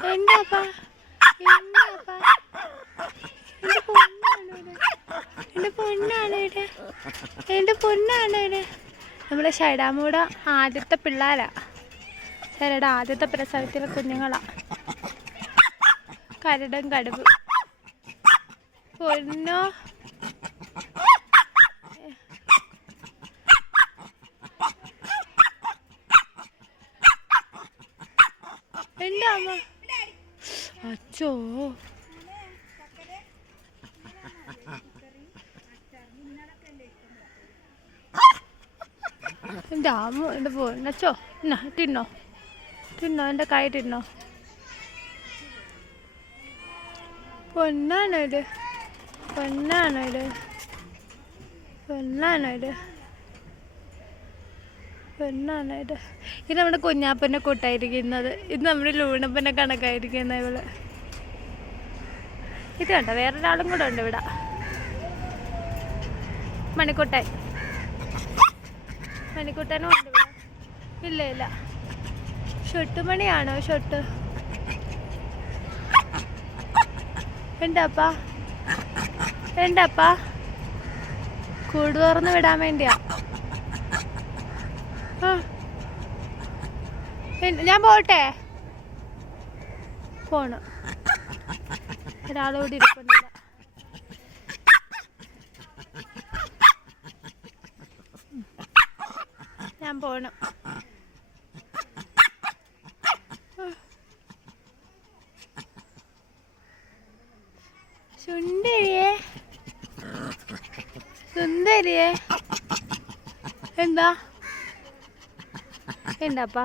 പൊന്നാണ് പൊന്നാണ് പൊന്നാണ് നമ്മളെ ഷൈഡാമൂടെ ആദ്യത്തെ പിള്ളേരാ. ശരിയുടെ ആദ്യത്തെ പ്രസവത്തിലെ കുഞ്ഞുങ്ങളാ. കരടും കടുവും. പൊന്നോ? എന്റെ അമ്മ? അച്ചോ. എന്റെ അമ്മ? എന്റെ പൊന്നച്ചോ എന്നാ തിന്നോ. തിന്നോ എന്റെ കൈ തിന്നോ? പൊന്നാണോ ഇത്? പൊന്നാണോ ഇത്? പൊന്നാണോ ഇത്? പൊന്നാണോ ഇത്. ഇത് നമ്മുടെ കുഞ്ഞാപ്പന്റെ കൂട്ടായിരിക്കുന്നത്. ഇത് നമ്മുടെ ലൂണപ്പന്റെ കണക്കായിരിക്കുന്ന ഇവൾ. ഇത് കണ്ടോ? വേറൊരാളും കൂടെ ഉണ്ട് ഇവിടെ. മണിക്കുട്ടൻ. മണിക്കൂട്ടനും ഉണ്ട് ഇവിടെ. ഇല്ല ഇല്ല. ഷൊട്ടുമണിയാണോ ഷൊട്ട്? എന്താപ്പാ എന്താപ്പാ കൂട് തുറന്ന് വിടാൻ വേണ്ടിയാ. ഞാൻ പോട്ടെ? പോണ്. ഒരാളോട് ഇരിക്കുന്നില്ല ഞാൻ പോണം. സുന്ദരിയെ. സുന്ദരിയെ. എന്താ? എന്താപ്പാ?